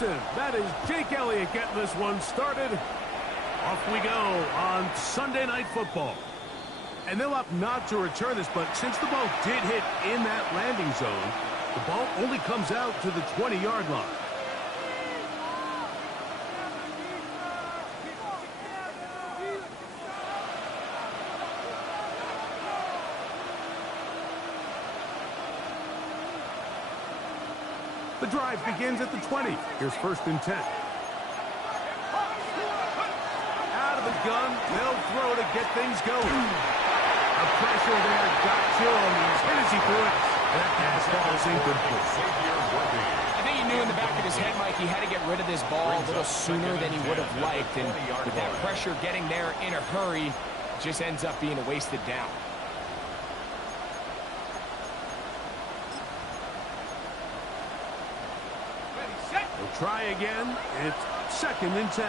listen, that is Jake Elliott getting this one started. Off we go on Sunday Night Football. And they'll opt not to return this, but since the ball did hit in that landing zone, the ball only comes out to the 20-yard line. The drive begins at the 20. Here's 1st and 10. Out of the gun, they'll throw to get things going. The pressure there got Chill on these hit as he threw it. And that pass falls incomplete. I think he knew in the back of his head, Mike, he had to get rid of this ball a little sooner than he would have liked. And with that pressure getting there in a hurry, it just ends up being a wasted down. We'll try again. It's 2nd and 10.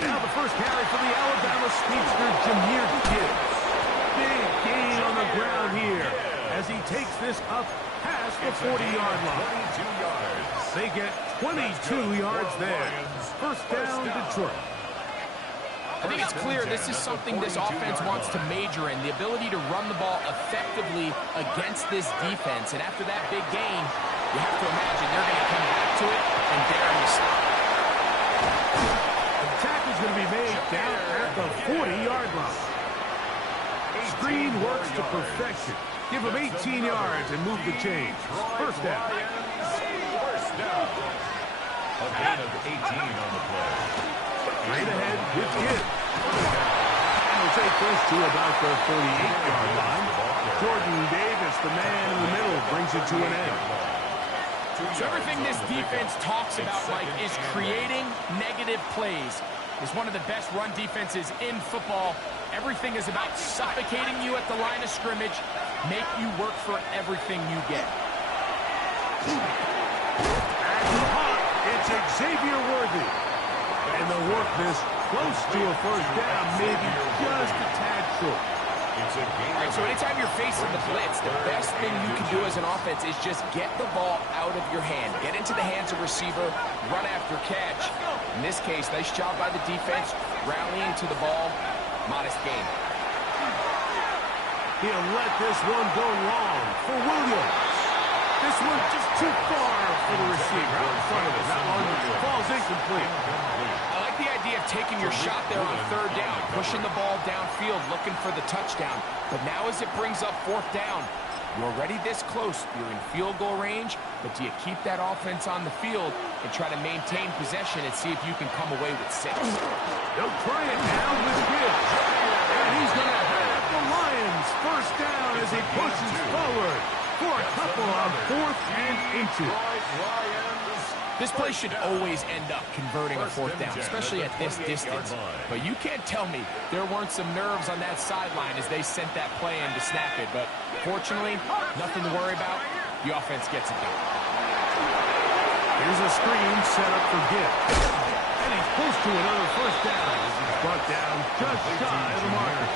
Now the first carry for the Alabama speedster, Jahmyr Gibbs. Big gain on the ground here as he takes this up past the 40-yard line. They get 22 yards there. 1st down, Detroit. I think it's clear this is something this offense wants to major in, the ability to run the ball effectively against this defense. And after that big gain, you have to imagine they're going to come back to it and dare him to stop. The tackle's going to be made down at the 40-yard line. Screen works to perfection. Give him 18 yards and move the chains. 1st down. A gain of 18 on the play. Right ahead with Gibbs. And we'll take this to about the 38-yard line. Jordan Davis, the man in the middle, brings it to an end. So everything this defense talks about, Mike, is creating negative plays. It's one of the best run defenses in football. Everything is about suffocating you at the line of scrimmage, make you work for everything you get. At the hot, it's Xavier Worthy. And they'll work this close to a 1st down, maybe just a tad short. All right, so anytime you're facing the blitz, the best thing you can do as an offense is just get the ball out of your hand. Get into the hands of receiver, run after catch. In this case, nice job by the defense, rallying to the ball. Modest gain. He'll let this one go long for Williams. This one just too far for the receiver out in front of him. That one falls incomplete. I like the idea of taking your shot there on 3rd down, pushing the ball downfield, looking for the touchdown. But now as it brings up 4th down, you're already this close. You're in field goal range, but do you keep that offense on the field and try to maintain possession and see if you can come away with 6? They'll try it now with Gibbs. And he's going to have the Lions 1st down as he pushes forward for a couple on 4th and inches. This play should always end up converting a 4th down, especially at this distance. But you can't tell me there weren't some nerves on that sideline as they sent that play in to snap it. But fortunately, nothing to worry about. The offense gets it done. Here's a screen set up for Gibbs. And he's close to another 1st down as he's brought down just shy of the marker.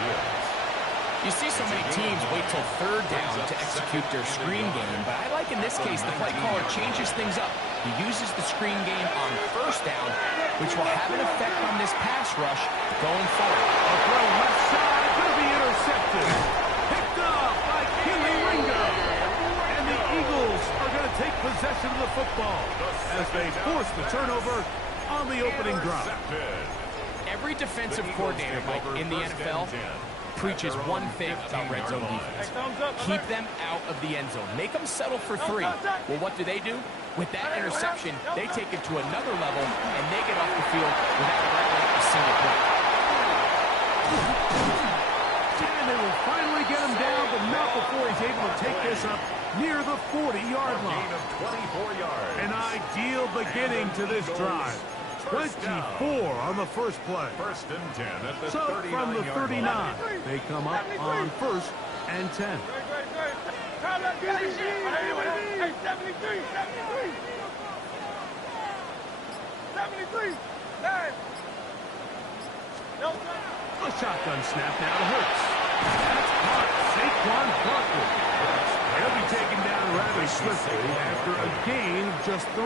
You see so many teams wait till 3rd down to execute their screen game, but I like in this case the play caller changes things up. He uses the screen game on 1st down, which will have an effect on this pass rush going forward. A throw left side, going to be intercepted. Picked up by Keely Ringo. And the Eagles are going to take possession of the football as they force the turnover on the opening drive. Every defensive coordinator, Mike, in the NFL preaches one thing about red zone defense. Keep them out of the end zone. Make them settle for 3. Well, what do? With that interception, they take it to another level, and they get off the field without allowing a single play. And they will finally get him down, but not before he's able to take this up near the 40-yard line. An ideal beginning to this drive. 24 on the first play. 1st and 10 at the So from the 39, they come up on 1st and 10. A shotgun snap now to Hurts. That's caught. Saquon Barkley. He'll be taken down rather swiftly after a gain just 3.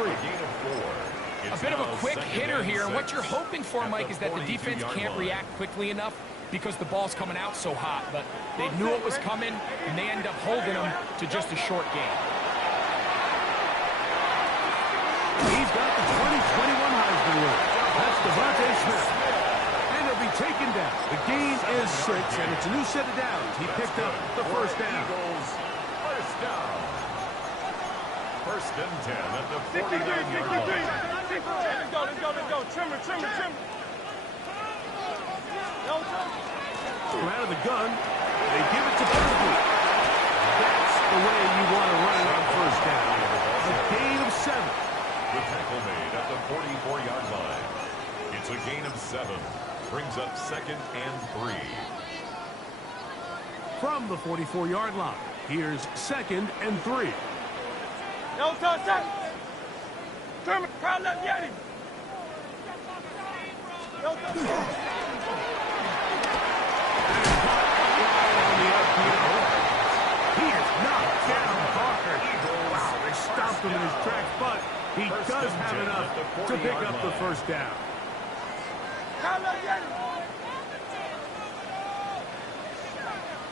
A bit of a quick hitter here. And what you're hoping for, Mike, is that the defense can't react quickly enough because the ball's coming out so hot. But they knew it was coming, and they end up holding them to just a short game. He's got the 2021 Heisman winner. That's Devontae Smith. And he'll be taken down. The gain is 6, and it's a new set of downs. He picked up the first down. First down. First and 10 at the 49-yard line. Let's go. Trimmer. From out of the gun, they give it to Berkeley. That's the way you want to run it on first down. A gain of 7. The tackle made at the 44-yard line. It's a gain of 7. Brings up 2nd and 3. From the 44-yard line, here's 2nd and 3. No touch. Trimmer, crowd left, get him. No touch. On the upfield. He is knocked down hard. Wow, they stopped him in his tracks, but he does have enough to pick up the first down. Crowd left, get him.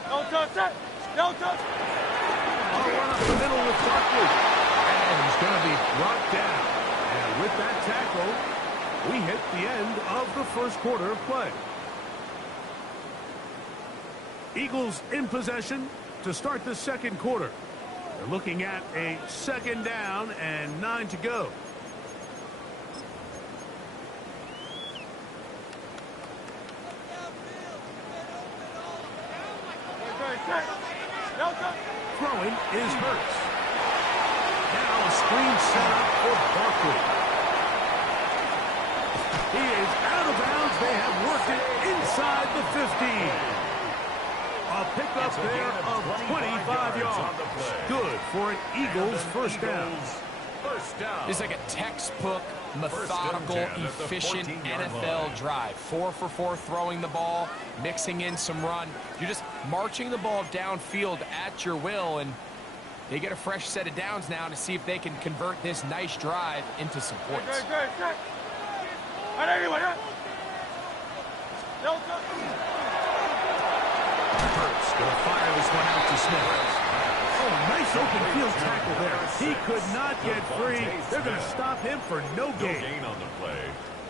No touch. I'll run up the middle with Barkley. And he's going to be brought down. And with that tackle, we hit the end of the first quarter of play. Eagles in possession to start the second quarter. They're looking at a 2nd down and 9 to go. Throwing is Hurts. Now a screen set up for Barkley. He is out of bounds. They have worked it inside the 15. A pickup there of 25 yards. Good for an Eagles first down. It's like a textbook, methodical, efficient NFL drive. 4 for 4 throwing the ball, mixing in some run. You're just marching the ball downfield at your will, and they get a fresh set of downs now to see if they can convert this nice drive into some points. Hurts going to fire this one out to Smith. Oh, nice open field tackle there. He could not get free. They're going to stop him for no gain. No gain on the play.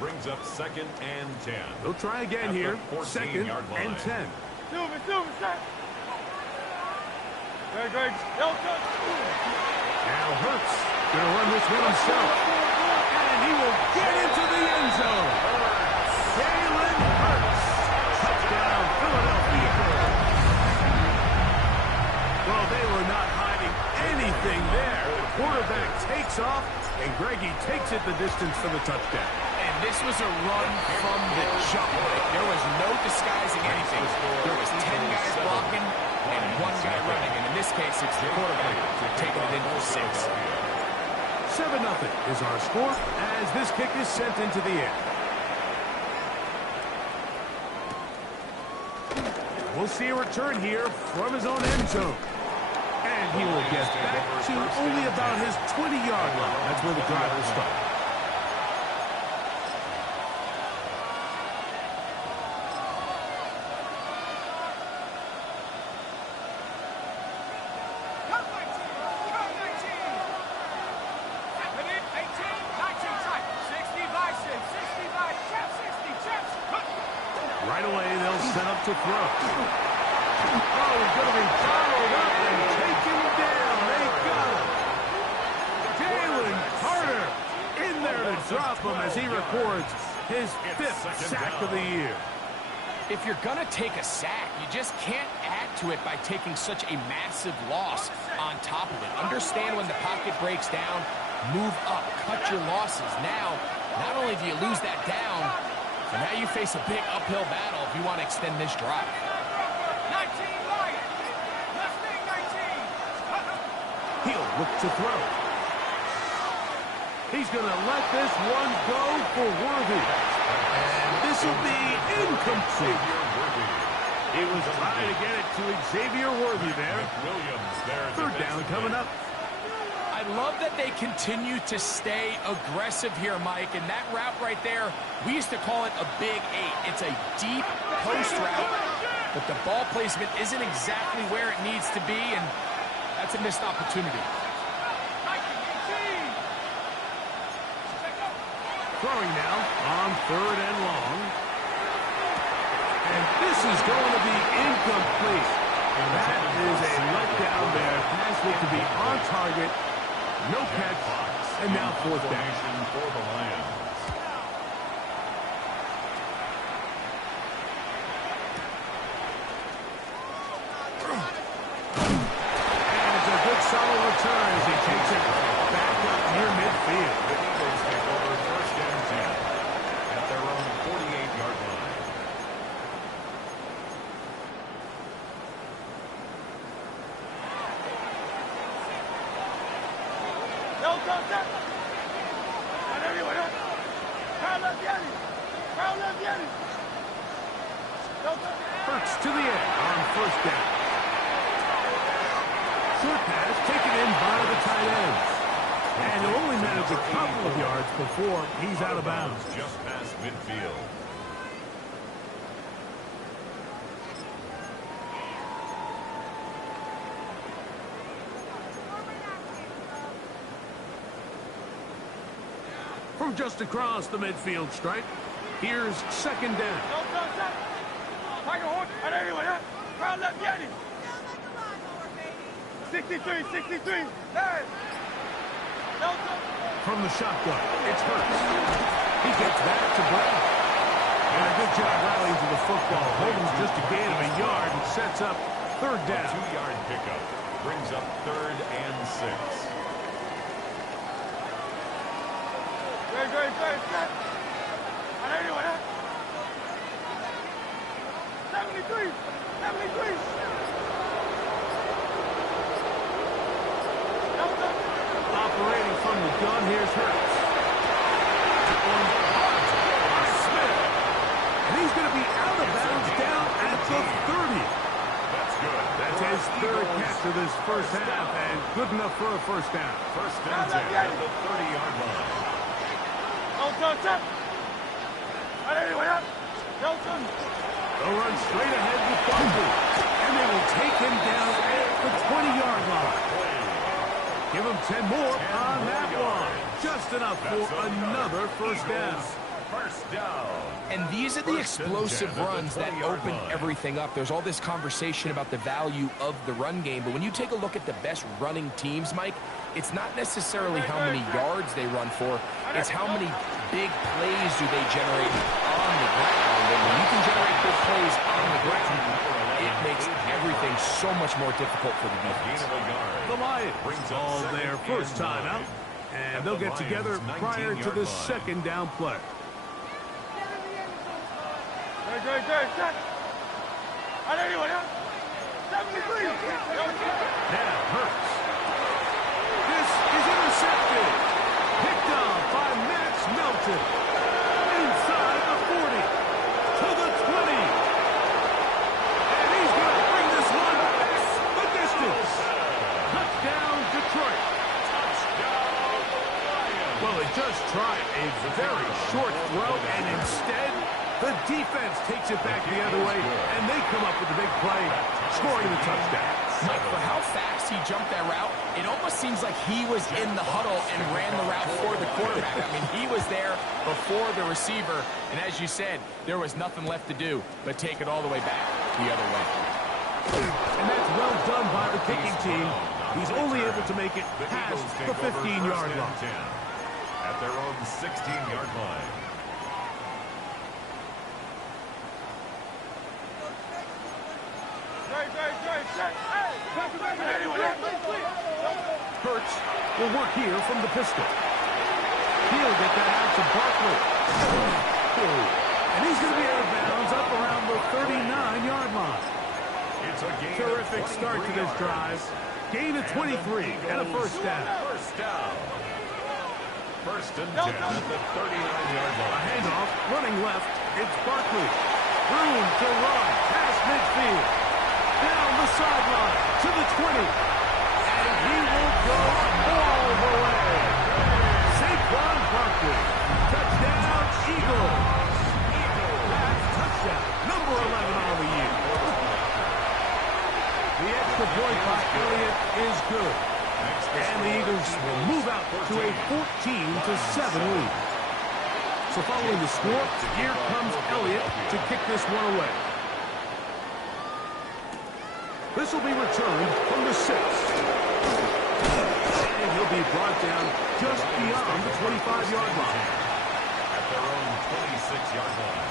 Brings up 2nd and 10. They'll try again here. 2nd and 10. Now Hurts going to run this one himself. And he will get into the end zone. Jalen Hurts. Touchdown, Philadelphia. Well, they were not hiding anything there. The quarterback takes off, and Greggy takes it the distance for the touchdown. And this was a run from the jump. There was no disguising anything. There was 10 guys blocking and 1 guy running. And in this case, it's the quarterback taking it in for 6. 7-0 is our score as this kick is sent into the air. We'll see a return here from his own end zone. And he will get back to only about his 20-yard line. That's where the drive will start. Right away, they'll set up to throw. Oh, he's going to be followed up and taken down. They got him. Jalen Carter in there to drop him as he records his 5th sack of the year. If you're going to take a sack, you just can't add to it by taking such a massive loss on top of it. Understand when the pocket breaks down, move up, cut your losses. Now, not only do you lose that down, but now you face a big uphill battle if you want to extend this drive. 19 right. Left wing 19. He'll look to throw. He's going to let this one go for Worthy. And this will be incomplete. He was trying to get it to Xavier Worthy there. 3rd down coming up. I love that they continue to stay aggressive here, Mike. And that route right there, we used to call it a big 8. It's a deep post route, but the ball placement isn't exactly where it needs to be, and that's a missed opportunity. Throwing now on 3rd and long. And this is going to be incomplete. That is a letdown there. Pass looked to be on target. No catch. And now 4th down. For the Lions. And it's a good solid return as he takes it back up near midfield. The Eagles take over 1st and 10 at their own 48-yard line. Hurts to the end on 1st down. Short pass taken in by the tight ends. And he'll only manage a couple of yards before he's out of bounds. Just past midfield. From just across the midfield stripe, here's 2nd down. 63. From the shotgun, it's Hurts. He gets back to Brown. And a good job rallying to the football. Holden's just a gain of a yard and sets up 3rd down. A 2-yard pickup brings up 3rd and 6. Operating from the gun, here's Hurts. Smith. And he's going to be out of bounds down at the 30. That's good. That's his 3rd catch of this 1st half, and good enough for a 1st down. 1st and 10 at the 30-yard line. They'll run straight ahead with Barkley, and they will take him down at the 20-yard line. Give him 10 more on that one. Just enough for another 1st down. 1st down. And these are the explosive runs that open everything up. There's all this conversation about the value of the run game, but when you take a look at the best running teams, Mike, it's not necessarily how many yards they run for, it's how many big plays do they generate on the ground. And when you can generate big plays on the ground, it makes everything so much more difficult for the defense. The Lions all their 1st time out, and they'll get together prior to the 2nd down play. Now Hurts. This is intercepted. Picked up by Max Melton. Inside the 40. To the 20. And he's going to bring this one back the distance. Touchdown, Detroit. Well, they just tried a very short throw, and instead, the defense takes it back the other way, and they come up with the big play, scoring the touchdown. Mike, for how fast he jumped that route, it almost seems like he was in the huddle and ran the route for the quarterback. I mean, he was there before the receiver, and as you said, there was nothing left to do but take it all the way back the other way. And that's well done by the kicking team. He's only able to make it past the 15-yard line. At their own 16-yard line. Hurts will work here from the pistol. He'll get that out to Barkley. And he's going to be out of bounds up around the 39-yard line. It's a gain. Terrific start to this drive. Gain of 23 and a 1st down. 1st down. 1st and 10 at the 39-yard line. A handoff, running left. It's Barkley. Room to run past midfield. Down the sideline to the 20. And he will go all away. Saquon Barkley. Touchdown, Eagles. That's touchdown. Number 11 on the year. The extra point by Elliott is good. And the Eagles will move out to a 14-7 lead. So following the score, here comes Elliott to kick this one away. This will be returned from the 6. And he'll be brought down just beyond the 25-yard line. At their own 26-yard line.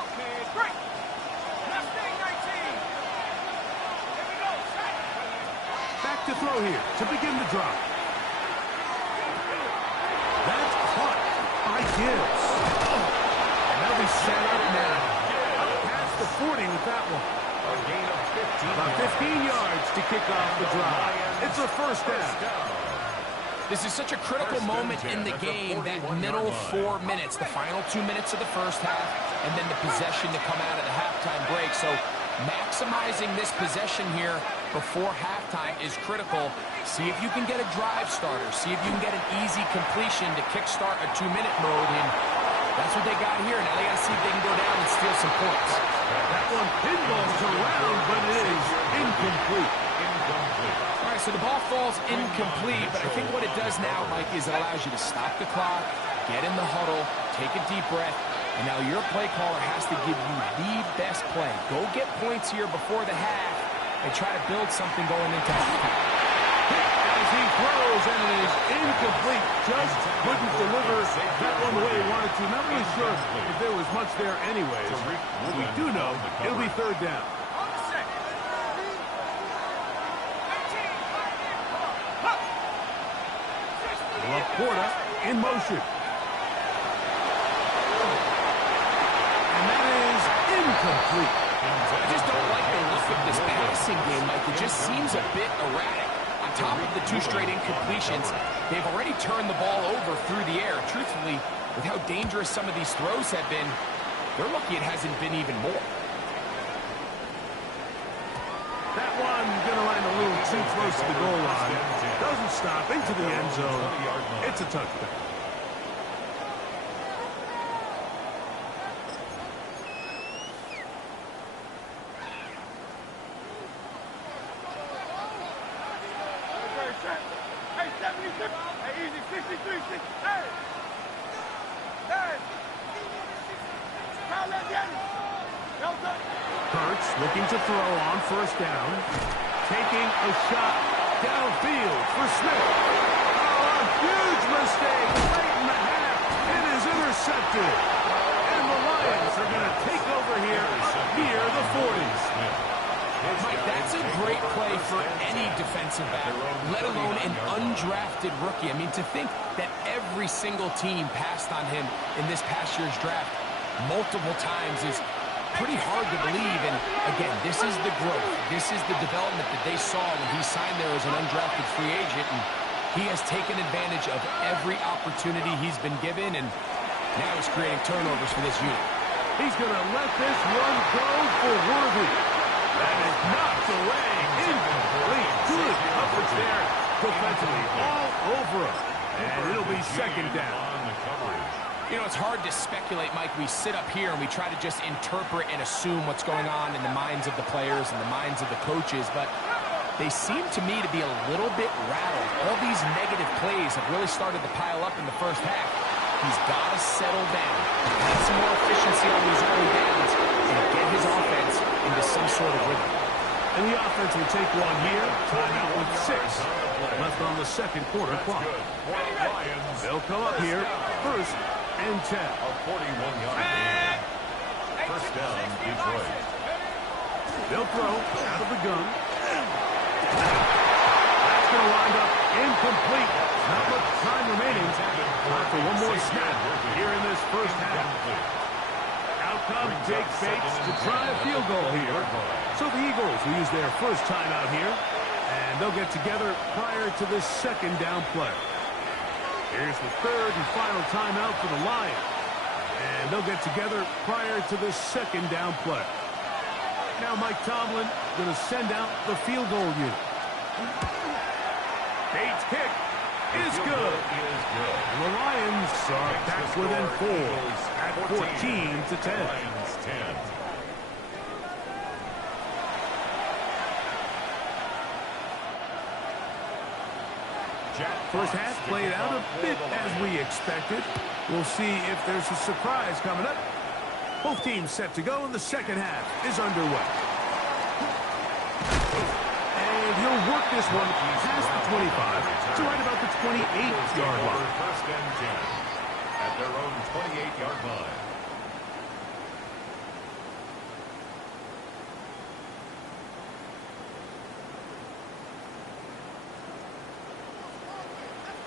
Okay, break. Left thing, 19. Here we go. Back to throw here to begin the drive. That's caught by Gibbs. And they'll be set up now. Up past the 40 with that one. A gain of 15. About 15 yards to kick off the drive. It's a first down. This is such a critical moment in the game, that middle 4 minutes, the final 2 minutes of the first half, and then the possession to come out of the halftime break. So maximizing this possession here before halftime is critical. See if you can get a drive starter. See if you can get an easy completion to kickstart a 2-minute mode. And that's what they got here. Now they got to see if they can go down and steal some points. That one pinballs around, but it is incomplete. All right, so the ball falls incomplete, but I think what it does now, Mike, is it allows you to stop the clock, get in the huddle, take a deep breath, and now your play caller has to give you the best play. Go get points here before the half and try to build something going into halftime. As he throws, and it is incomplete. Just couldn't deliver that one the way he wanted to. Not really sure if there was much there anyways. We do know it'll be third down. Laporta in motion. And that is incomplete. I just don't like the look of this passing game, Mike. It just seems a bit erratic. On top of the 2 straight incompletions, they've already turned the ball over through the air. Truthfully, with how dangerous some of these throws have been, they're lucky it hasn't been even more. That one going to land a little too close to the goal line. Doesn't stop into the end zone. It's a touchdown. Hey, 76. Hey, easy, 63, 6. Hey. Hey. Kyle, let Dennis. Hurts looking to throw on first down. Taking a shot downfield for Smith. Oh, a huge mistake late in the half. It is intercepted. And the Lions are going to take over here up near the 40s. Mike, that's a great play for any defensive back, let alone an undrafted rookie. I mean, to think that every single team passed on him in this past year's draft multiple times is pretty hard to believe. And again, this is the growth. This is the development that they saw when he signed there as an undrafted free agent. And he has taken advantage of every opportunity he's been given. And now he's creating turnovers for this unit. He's going to let this one go for Worthy. That is knocked away. Incomplete. Good coverage there defensively all over him. And it'll be second down. You know, it's hard to speculate, Mike. We sit up here and we try to just interpret and assume what's going on in the minds of the players and the minds of the coaches, but they seem to me to be a little bit rattled. All these negative plays have really started to pile up in the first half. He's got to settle down, have some more efficiency on these early downs, and get his offense into some sort of rhythm. And the offense will take one here. Timeout with 6 left on the second quarter clock. They'll come up here first and 10. A 41-yard gain. First down, Detroit. They'll throw out of the gun. That's going to wind up incomplete. Not much time remaining. Time for one more snap here in this first half. Out comes Jake Bates to try a field goal here. So the Eagles will use their first timeout here. And they'll get together prior to this second down play. Here's the third and final timeout for the Lions. And they'll get together prior to this second down play. Now Mike Tomlin going to send out the field goal unit. Bates' kick is good. The Lions are back within 4 at 14-10. Lions 10. First half played out a bit as we expected. We'll see if there's a surprise coming up. Both teams set to go, and the second half is underway. And he'll work this one past the 25 to right about the 28-yard line. First and 10 at their own 28-yard line.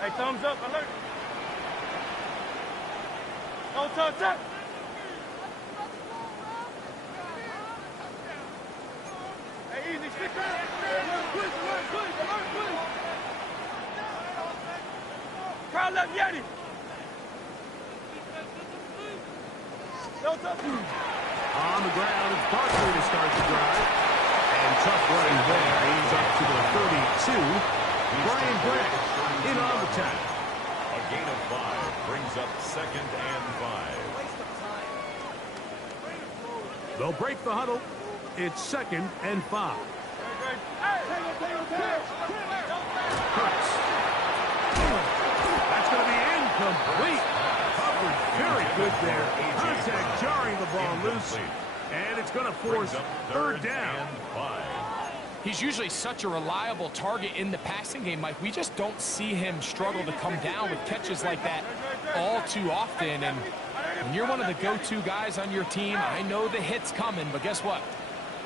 Hey, thumbs up, alert. No touch up. Hey, easy, stick out. Alert, please. Crowd left, Yeti. No touch. On the ground, it's Barkley to start the drive. And tough running there. He's up to the 32. Brian Grant in on the tackle. A gain of 5 brings up second and 5. They'll break the huddle. It's second and 5. Hurts. That's going to be incomplete. Covered very good there. Contact jarring the ball loose. And it's going to force third down. And 5. He's usually such a reliable target in the passing game, Mike. We just don't see him struggle to come down with catches like that all too often. And when you're one of the go-to guys on your team, I know the hit's coming, but guess what?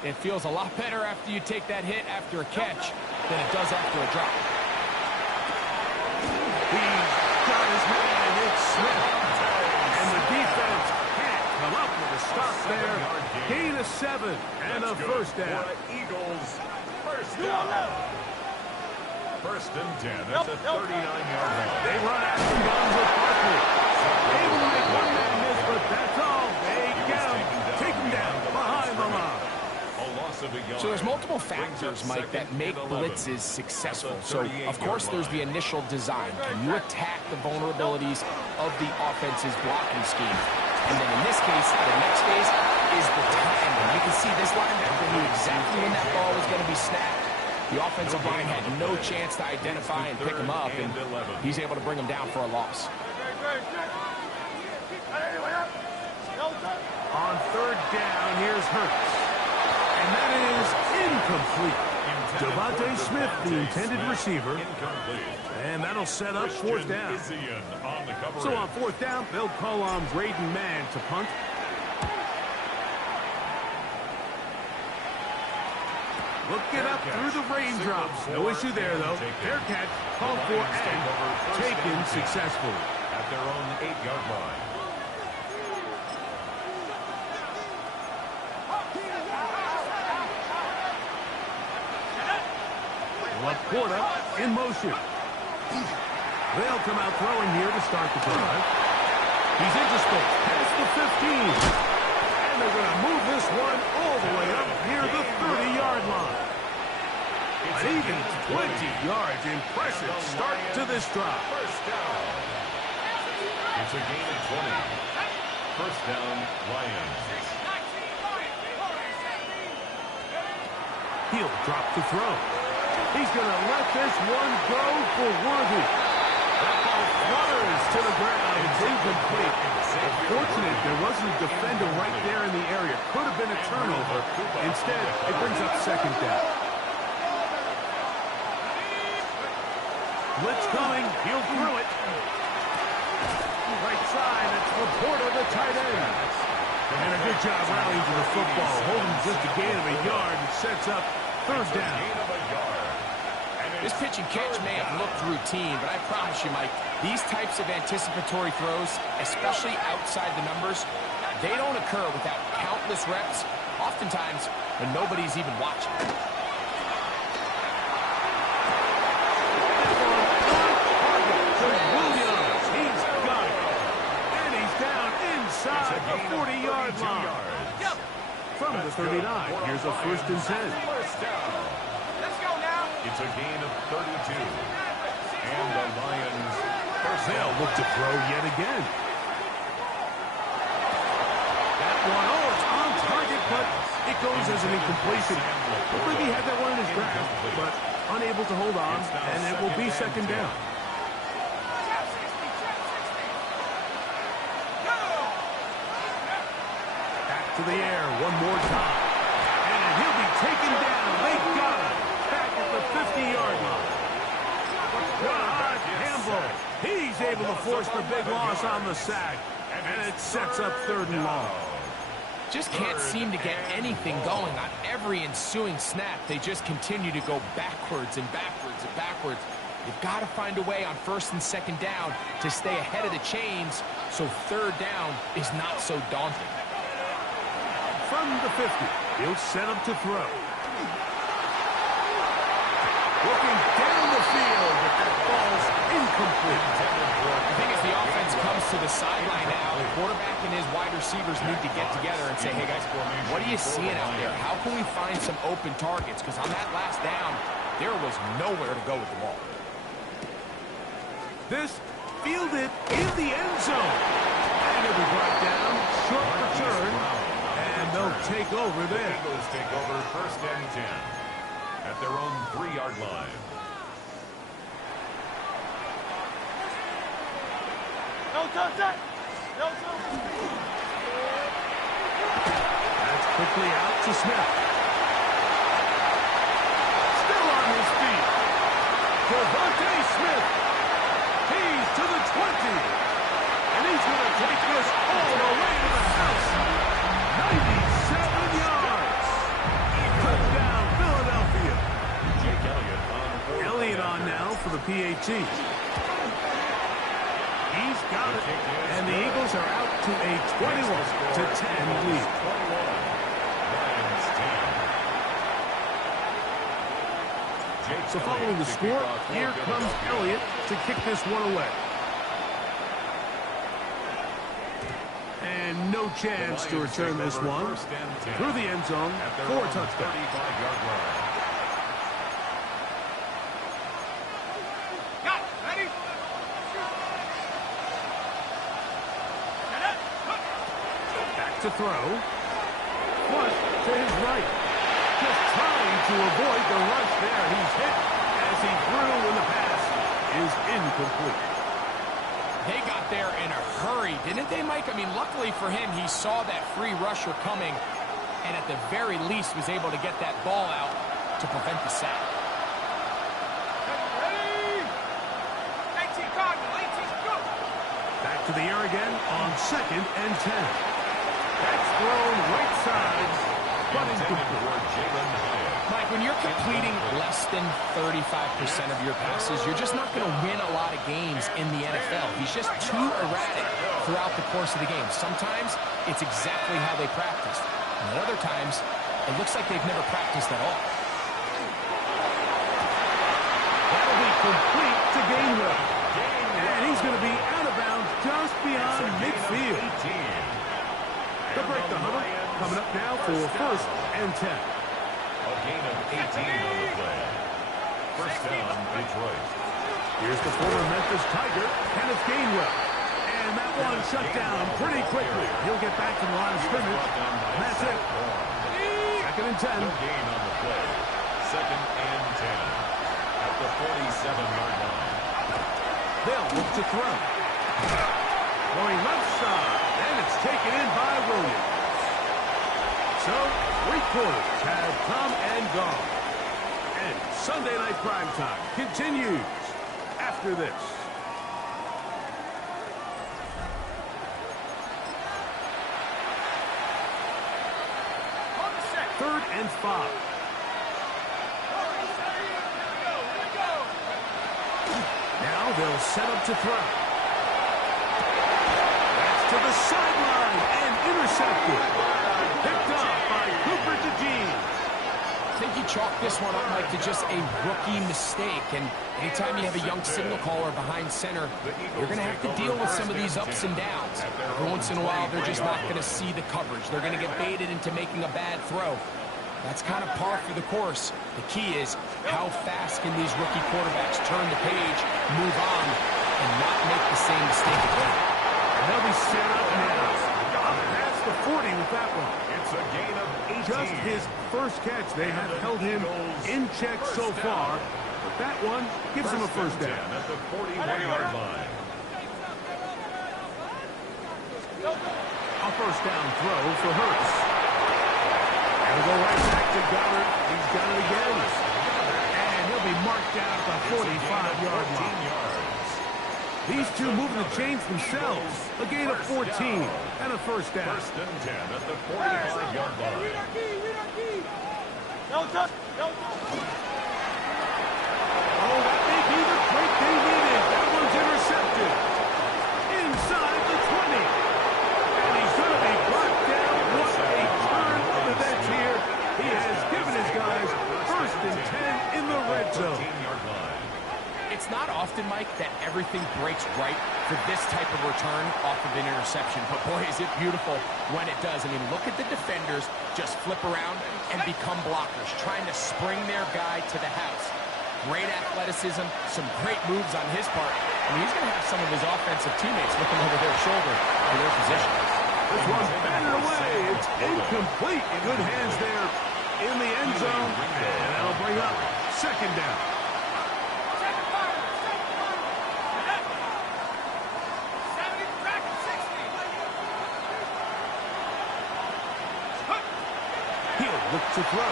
It feels a lot better after you take that hit after a catch than it does after a drop. He's got his man. It's Smith. And the defense can't come up with a stop there. Gain of 7 and a first down. Eagles first down. First and 10. That's a 39-yard line. They run out some guns with Barkley. Able to make one man miss, but that's all. They get him. Take him down behind the line. So there's multiple factors, Mike, that make blitzes successful. So, of course, there's the initial design. Can you attack the vulnerabilities of the offense's blocking scheme? And then in this case, the next phase is the timing. You can see this linebacker knew exactly when that ball was going to be snapped. The offensive line had no chance to identify and pick him up, and he's able to bring him down for a loss. On third down, here's Hurts. And that is incomplete. Devontae Smith, the intended receiver. And that'll set up fourth down. So on fourth down, they'll call on Braden Mann to punt. Looking up through the raindrops. No issue there, though. Fair catch, called for and taken successfully. At their own 8-yard line. Laporta in motion. They'll come out throwing here to start the drive. He's into space, past the 15. And they're going to move this one all the way up near the 30-yard line. An even 20 yards. Impressive start to this drive. First down. It's a gain of 20. First down, Lions. He'll drop the throw. He's going to let this one go for Worthy. That ball flutters to the ground. It's incomplete. Fortunate there wasn't a defender right there in the area. Could have been a turnover. Instead, it brings up second down. Blitz coming. He'll throw it. Right side. It's Laporta, the tight end. And a good job rallying to the football. Holding just a gain of a yard and sets up third down. This pitch and catch may have looked routine, but I promise you, Mike, these types of anticipatory throws, especially outside the numbers, they don't occur without countless reps, oftentimes when nobody's even watching. Williams, he's got it. And he's down inside the 40-yard line. from the 39. Here's a 1st and 10. Let's go now. It's a gain of 32. And the Lions They'll look to throw yet again. That one, oh, it's on target, but it goes as an incompletion. I believe he had that one in his grasp, but unable to hold on, and it will be 2nd down. Back to the air one more time. And he'll be taken down. They got him. Back at the 50-yard line. God, Campbell. He's able to force the big loss on the sack. And it sets up 3rd and long. Just can't seem to get anything going on every ensuing snap. They just continue to go backwards and backwards and backwards. You've got to find a way on 1st and 2nd down to stay ahead of the chains so 3rd down is not so daunting. From the 50, he'll set up to throw. Looking down the field, but that ball's incomplete. The thing is, the offense comes to the sideline now. The quarterback and his wide receivers need to get together and say, hey, guys, what are you seeing out there? How can we find some open targets? Because on that last down, there was nowhere to go with the ball. This fielded in the end zone. And it'll be brought down, short return, and they'll take over there. The Eagles take over 1st and 10 at their own 3-yard line. No touch. No touch. That's quickly out to Smith. Still on his feet. Devontae Smith. He's to the 20. And he's going to take this all the way to the house. 97 yards. Touchdown, Philadelphia. Jake Elliott on 4th. Elliott on now for the PAT. He's got it. And the Eagles are out to a 21-10 lead. 21. Lions 10. So following the score, here comes Elliott to kick this one away. And no chance to return this one through the end zone for a touchdown. 35-yard line. Got it. Ready? Back to throw. Flush to his right. Just trying to avoid the rush there. He's hit as he threw when the pass is incomplete. They got there in a hurry, didn't they, Mike? I mean, luckily for him, he saw that free rusher coming and at the very least was able to get that ball out to prevent the sack. Ready? 18 Cardinal. 18 go. Back to the air again on 2nd and 10. That's thrown right side, but incomplete. Mike, when you're completing less than 35% of your passes, you're just not going to win a lot of games in the NFL. He's just too erratic throughout the course of the game. Sometimes it's exactly how they practiced. And at other times, it looks like they've never practiced at all. That'll be complete to Gainwell. And he's going to be out of bounds just beyond midfield. The break the huddle coming up now for 1st and 10. A gain of 18 on the play. 1st down, Detroit. Here's the former Memphis Tiger, Kenneth Gainwell. And that one shut down pretty quickly. He'll get back to the line of scrimmage. And that's it. 2nd and 10. No gain on the play. 2nd and 10 at the 47-yard line. They'll look to throw. Going left side, and it's taken in by Williams. So, 3 quarters have come and gone. And Sunday Night Primetime continues after this. On the set. 3rd and 5. Now they'll set up to throw. That's to the sideline and intercepted. Picked up by Cooper DeJean. think you chalk this one up, Mike, to just a rookie mistake. And anytime you have a young signal caller behind center, you're going to have to deal with some of these ups and downs. Every once in a while, they're just not going to see the coverage. They're going to get baited into making a bad throw. That's kind of par for the course. The key is how fast can these rookie quarterbacks turn the page, move on, and not make the same mistake again. And they'll be set up now. Up past the 40 with that one. It's a gain of 18. Just his first catch. They have held him in check so far. But that one gives him a first down. At the 41-yard line. A first down throw for Hurts. And we'll go right back to Goddard. He's got it again. And he'll be marked down at the 45-yard line. These two moving the chains themselves. A gain of 14 and a first down. First and 10 at the 45-yard line. No touch. No touch. Oh, that may be the break they needed. That one's intercepted. Inside the 20. And he's going to be brought down. What a turn of events here. He has given his guys first and 10 in the red zone. 14-yard line. It's not often, Mike, that everything breaks right for this type of return off of an interception. But, boy, is it beautiful when it does. I mean, look at the defenders just flip around and become blockers, trying to spring their guy to the house. Great athleticism, some great moves on his part. And he's going to have some of his offensive teammates looking over their shoulder for their position. This one's batted away. It's incomplete. Good hands there in the end zone. And that'll bring up second down. He'll look to throw.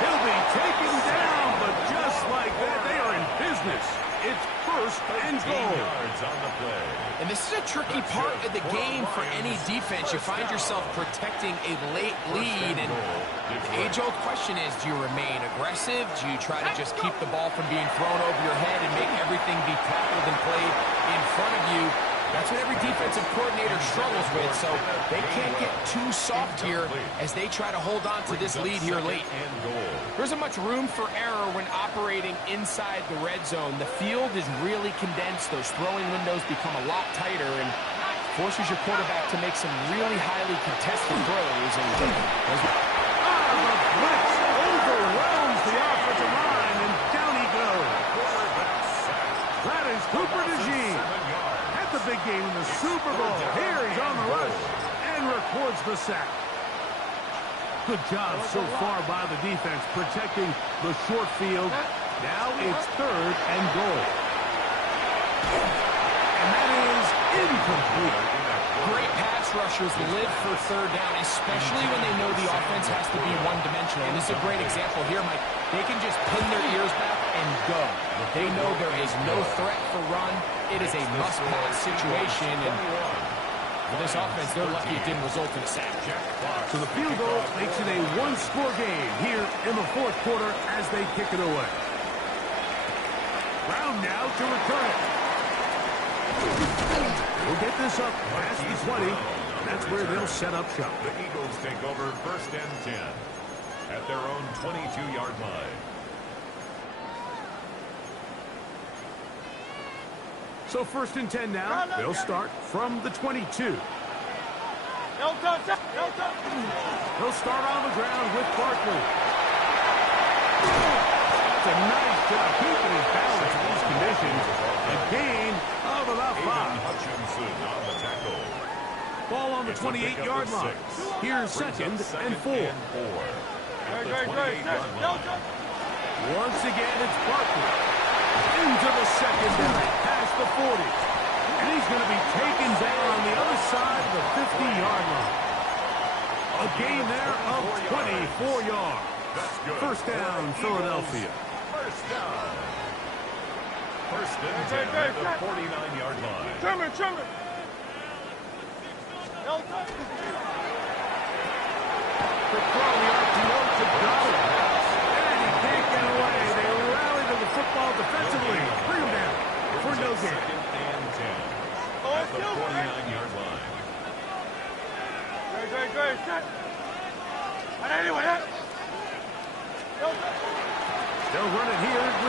He'll be taken down, but just like that, they are in business. It's first and goal. Yards on the play. And this is a tricky part of the game for any defense. You find yourself protecting a late lead, and the age-old question is, do you remain aggressive? Do you try to just keep the ball from being thrown over your head and make everything be tackled and played in front of you? That's what every defensive coordinator struggles with, so they can't get too soft here as they try to hold on to this lead here late. There isn't much room for error when operating inside the red zone. The field is really condensed. Those throwing windows become a lot tighter and forces your quarterback to make some really highly contested throws. And The blitz overwhelms the offensive line, and down he goes. That is Cooper DeJean. The big game in the Super Bowl. Here he's on the rush and records the sack. Good job so far by the defense protecting the short field. Now it's third and goal. And that is incomplete. Great pass rushers live for third down, especially when they know the offense has to be one-dimensional. And this is a great example here, Mike. They can just pin their ears back and go. They know there is no threat for run. It is a must-pass situation, and for this offense, they're lucky it didn't result in a sack. So the field goal makes it a one-score game here in the fourth quarter as they kick it away. Brown now to return it. We'll get this up past the 20. That's where they'll set up shop. The Eagles take over first and 10 at their own 22-yard line. So first and 10 now. They'll start from the 22. No touch. No touch. He'll start on the ground with Barkley. That's a nice job keeping his balance in these conditions. A gain of about 5. Hutchinson on the tackle. Ball on the 28-yard line. Here's second and 4. Once again, it's Barkley. Into the secondary, past the 40. And he's going to be taken down on the other side of the 50-yard line. A gain there of 24 yards. First down, Philadelphia. First down. First and 10 at the 49-yard line. Trimmer. No touch. The throw, the RPO to Goddard. And he can't get away. They rally to the football defensively. Bring him down for no gain. Second and 10 at the 49-yard line. Great. Set. And anyway,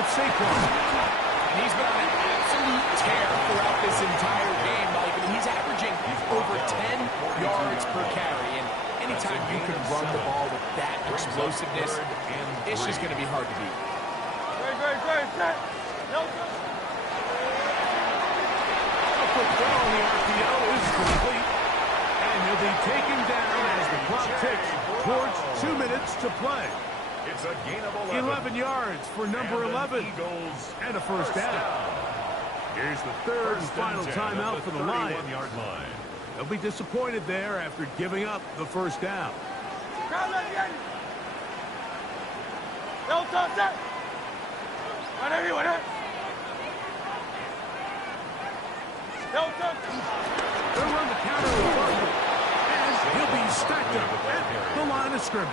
with Saquon. And he's been on an absolute tear throughout this entire game, Mike. I mean, he's averaging over 10 yards per carry. And anytime you can run the ball with that explosiveness, it's just going to be hard to beat. Great, set. No, A quick throw on the RPO is complete. And he'll be taken down as the clock ticks towards 2 minutes to play. It's a gain of 11 yards for number 11. Eagles And a first down. Here's the third and final timeout for the Lions. line. They'll be disappointed there after giving up the first down. No, set. They'll run the counter with Barkley. And he'll be stacked up at the line of scrimmage.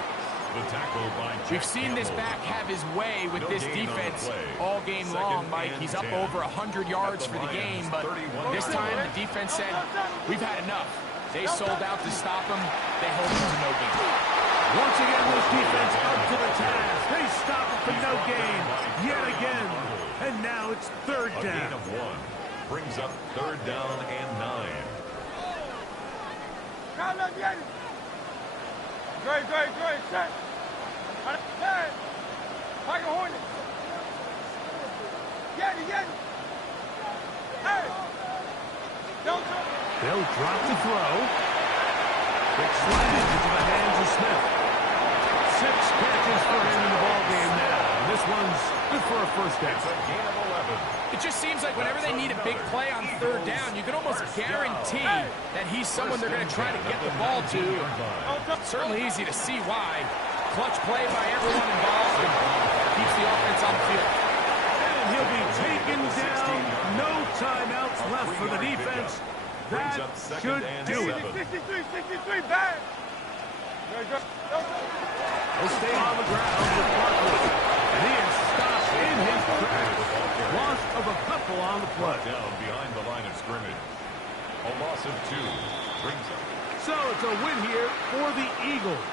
The tackle by We've seen this back have his way with this defense all game long, Mike. He's up over 100 yards for the game, but this time the defense said, we've had enough. They sold out to stop him. They hold him to no gain. Once again, this defense up to the task. They stop it for no gain yet again. And now it's third A gain down. of 1 brings up third down and 9. Great, set. Like a hornet. Get it. Hey. Don't They'll drop the throw. Quick slide into the hands of Smith. 6 catches for him in the ballgame now. This one's good for a first down. It's a gain of 11. It just seems like whenever they need a big play on third down, you can almost guarantee that he's someone they're going to try to get the ball to. Certainly easy to see why. Clutch play by everyone involved and keeps the offense on the field. And he'll be taken down. No timeouts left for the defense. That should do it. 63, bang. He'll stay on the ground with Barkley. And he is stopped in his tracks. Loss of a couple on the play. Down behind the line of scrimmage. A loss of 2 brings up. So it's a win here for the Eagles.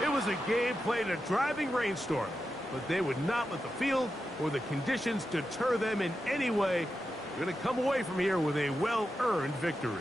It was a game played in a driving rainstorm, but they would not let the field or the conditions deter them in any way. They're going to come away from here with a well-earned victory.